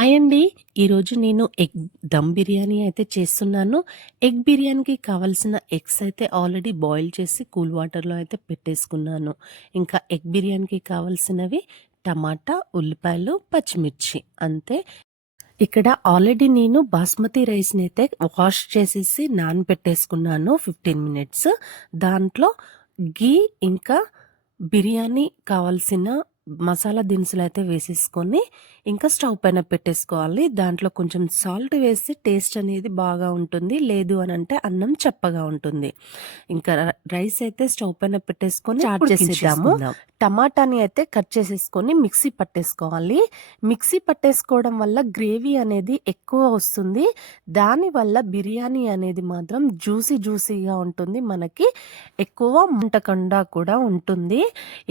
Hi అండి. ఈరోజు నేను ఎగ్ దమ్ బిర్యానీ అయితే చేస్తున్నాను. ఎగ్ బిర్యానీకి కావాల్సిన ఎగ్స్ అయితే ఆల్రెడీ బాయిల్ చేసి కూల్ వాటర్లో అయితే పెట్టేసుకున్నాను. ఇంకా ఎగ్ బిర్యానీకి కావాల్సినవి టమాటా ఉల్లిపాయలు పచ్చిమిర్చి. అంతే. ఇక్కడ ఆల్రెడీ నేను బాస్మతి రైస్ని అయితే వాష్ చేసేసి నానబెట్టేసుకున్నాను ఫిఫ్టీన్ మినిట్స్. దాంట్లో గీ ఇంకా బిర్యానీ కావాల్సిన మసాలా దినుసులు అయితే వేసేసుకొని ఇంకా స్టవ్ పైన పెట్టేసుకోవాలి. దాంట్లో కొంచెం సాల్ట్ వేసి టేస్ట్ అనేది బాగా ఉంటుంది. లేదు అని అంటే అన్నం చప్పగా ఉంటుంది. ఇంకా రైస్ అయితే స్టవ్ పైన పెట్టేసుకొని స్టార్ట్ చేసేద్దాము టమాటాని అయితే కట్ చేసేసుకొని మిక్సీ పట్టేసుకోవాలి. మిక్సీ పట్టేసుకోవడం వల్ల గ్రేవీ అనేది ఎక్కువ వస్తుంది. దానివల్ల బిర్యానీ అనేది మాత్రం జ్యూసీ జ్యూసీగా ఉంటుంది. మనకి ఎక్కువ ముంటకుండా కూడా ఉంటుంది.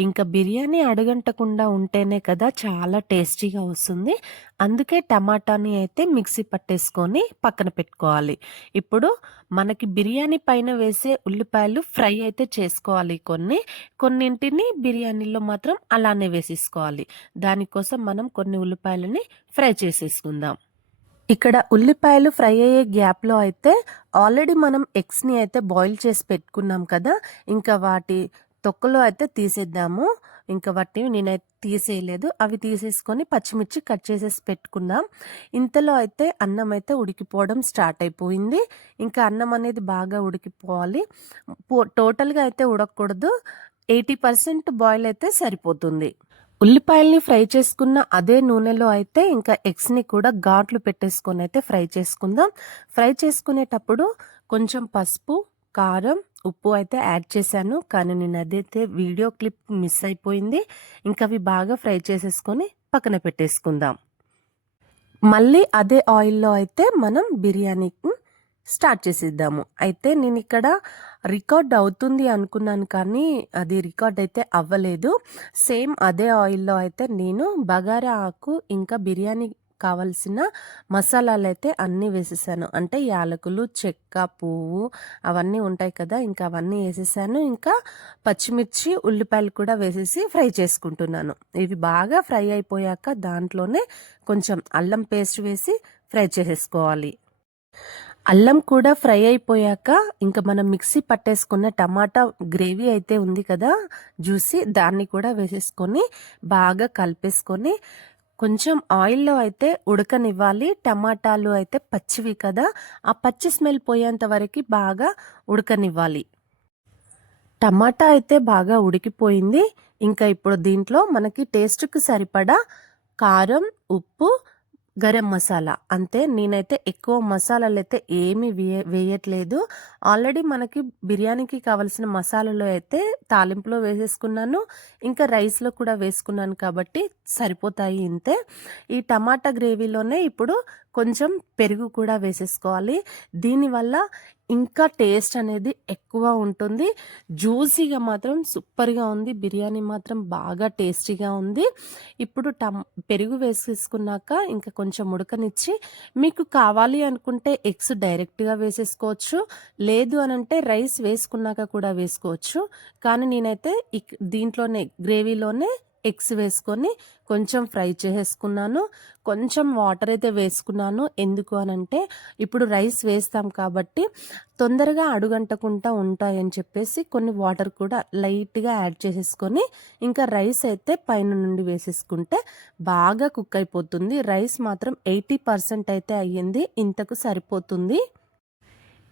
ఇంకా బిర్యానీ అడగంటకుండా ఉంటేనే కదా చాలా టేస్టీగా వస్తుంది. అందుకే టమాటాని అయితే మిక్సీ పట్టేసుకొని పక్కన పెట్టుకోవాలి. ఇప్పుడు మనకి బిర్యానీ పైన వేసే ఉల్లిపాయలు ఫ్రై అయితే చేసుకోవాలి కొన్ని. కొన్నింటిని బిర్యానీలో మాత్రం అలానే వేసేసుకోవాలి. దానికోసం మనం కొన్ని ఉల్లిపాయలని ఫ్రై చేసేసుకుందాం. ఇక్కడ ఉల్లిపాయలు ఫ్రై అయ్యే గ్యాప్లో అయితే ఆల్రెడీ మనం ఎగ్స్ని అయితే బాయిల్ చేసి పెట్టుకున్నాం కదా ఇంకా వాటి తొక్కలో అయితే తీసేద్దాము. ఇంకా వాటిని నేనైతే తీసేయలేదు. అవి తీసేసుకొని పచ్చిమిర్చి కట్ చేసేసి పెట్టుకుందాం ఇంతలో అయితే అన్నం అయితే ఉడికిపోవడం స్టార్ట్ అయిపోయింది. ఇంకా అన్నం అనేది బాగా ఉడికిపోవాలి. టోటల్గా అయితే ఉడకకూడదు. ఎయిటీ పర్సెంట్ బాయిల్ అయితే సరిపోతుంది. ఉల్లిపాయల్ని ఫ్రై చేసుకున్న అదే నూనెలో అయితే ఇంకా ఎగ్స్ని కూడా ఘాట్లు పెట్టేసుకొని అయితే ఫ్రై చేసుకుందాం. ఫ్రై చేసుకునేటప్పుడు కొంచెం పసుపు కారం ఉప్పు అయితే యాడ్ చేశాను కానీ నేను అదైతే వీడియో క్లిప్ మిస్ అయిపోయింది. ఇంకా అవి బాగా ఫ్రై చేసేసుకొని పక్కన పెట్టేసుకుందాం. మళ్ళీ అదే ఆయిల్లో అయితే మనం బిర్యానీ స్టార్ట్ చేసేద్దాము. అయితే నేను ఇక్కడ రికార్డ్ అవుతుంది అనుకున్నాను కానీ అది రికార్డ్ అయితే అవ్వలేదు. సేమ్ అదే ఆయిల్లో అయితే నేను బగారా ఆకు ఇంకా బిర్యానీ కావలసిన మసాలాలు అయితే అన్నీ వేసేసాను. అంటే యాలకులు చెక్క పువ్వు అవన్నీ ఉంటాయి కదా ఇంకా అవన్నీ వేసేసాను. ఇంకా పచ్చిమిర్చి ఉల్లిపాయలు కూడా వేసేసి ఫ్రై చేసుకుంటున్నాను. ఇవి బాగా ఫ్రై అయిపోయాక దాంట్లోనే కొంచెం అల్లం పేస్ట్ వేసి ఫ్రై చేసేసుకోవాలి. అల్లం కూడా ఫ్రై అయిపోయాక ఇంకా మనం మిక్సీ పట్టేసుకున్న టమాటా గ్రేవీ అయితే ఉంది కదా జ్యూసీ దాన్ని కూడా వేసేసుకొని బాగా కలిపేసుకొని కొంచెం ఆయిల్లో అయితే ఉడకనివ్వాలి. టమాటాలు అయితే పచ్చివి కదా. ఆ పచ్చి స్మెల్ పోయేంత వరకు బాగా ఉడకనివ్వాలి. టమాటా అయితే బాగా ఉడికిపోయింది. ఇంకా ఇప్పుడు దీంట్లో మనకి టేస్ట్కి సరిపడా కారం ఉప్పు గరం మసాలా. అంతే. నేనైతే ఎక్కువ మసాలాలు అయితే ఏమీ వేయ వేయట్లేదు. ఆల్రెడీ మనకి బిర్యానీకి కావలసిన మసాలాలు అయితే తాలింపులో వేసేసుకున్నాను ఇంకా రైస్లో కూడా వేసుకున్నాను కాబట్టి సరిపోతాయి ఇంతే. ఈ టమాటా గ్రేవీలోనే ఇప్పుడు కొంచెం పెరుగు కూడా వేసేసుకోవాలి. దీనివల్ల ఇంకా టేస్ట్ అనేది ఎక్కువ ఉంటుంది. జ్యూసీగా మాత్రం సూపర్గా ఉంది. బిర్యానీ మాత్రం బాగా టేస్టీగా ఉంది. ఇప్పుడు టమ్ పెరుగు వేసేసుకున్నాక ఇంకా కొంచెం ఉడకనిచ్చి మీకు కావాలి అనుకుంటే ఎగ్స్ డైరెక్ట్గా వేసేసుకోవచ్చు లేదు అని అంటే రైస్ వేసుకున్నాక కూడా వేసుకోవచ్చు. కానీ నేనైతే దీంట్లోనే గ్రేవీలోనే ఎగ్స్ వేసుకొని కొంచెం ఫ్రై చేసేసుకున్నాను. కొంచెం వాటర్ అయితే వేసుకున్నాను. ఎందుకు అని అంటే ఇప్పుడు రైస్ వేస్తాం కాబట్టి తొందరగా అడుగంటకుండా ఉంటాయని చెప్పేసి కొన్ని వాటర్ కూడా లైట్గా యాడ్ చేసేసుకొని ఇంకా రైస్ అయితే పైన నుండి వేసేసుకుంటే బాగా కుక్ అయిపోతుంది. రైస్ మాత్రం ఎయిటీ పర్సెంట్ అయితే అయ్యింది. ఇంతకు సరిపోతుంది.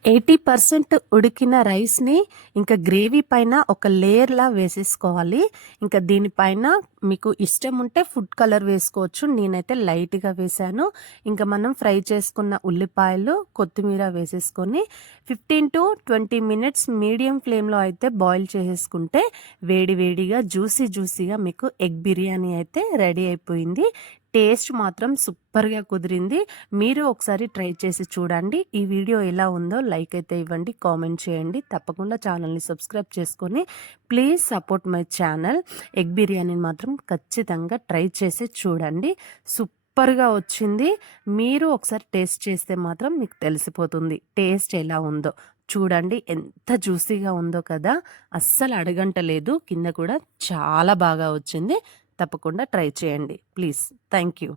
ఎయిటీ పర్సెంట్ ఉడికిన రైస్ని ఇంకా గ్రేవీ పైన ఒక లేయర్లా వేసేసుకోవాలి. ఇంకా దీనిపైన మీకు ఇష్టం ఉంటే ఫుడ్ కలర్ వేసుకోవచ్చు. నేనైతే లైట్గా వేసాను ఇంకా మనం ఫ్రై చేసుకున్న ఉల్లిపాయలు కొత్తిమీర వేసేసుకొని fifteen to twenty minutes medium ఫ్లేమ్లో అయితే బాయిల్ చేసేసుకుంటే వేడి వేడిగా జ్యూసీ జ్యూసీగా మీకు ఎగ్ బిర్యానీ అయితే రెడీ అయిపోయింది. టేస్ట్ మాత్రం సూపర్గా కుదిరింది. మీరు ఒకసారి ట్రై చేసి చూడండి. ఈ వీడియో ఎలా ఉందో లైక్ అయితే ఇవ్వండి కామెంట్ చేయండి. తప్పకుండా ఛానల్ని సబ్స్క్రైబ్ చేసుకొని please support my channel. Egg బిర్యానీని మాత్రం ఖచ్చితంగా ట్రై చేసి చూడండి. సూపర్గా వచ్చింది. మీరు ఒకసారి టేస్ట్ చేస్తే మాత్రం మీకు తెలిసిపోతుంది టేస్ట్ ఎలా ఉందో. చూడండి ఎంత జ్యూసీగా ఉందో కదా. అస్సలు అడగంట లేదు కింద కూడా చాలా బాగా వచ్చింది. తప్పకుండా ట్రై చేయండి. ప్లీజ్. Thank you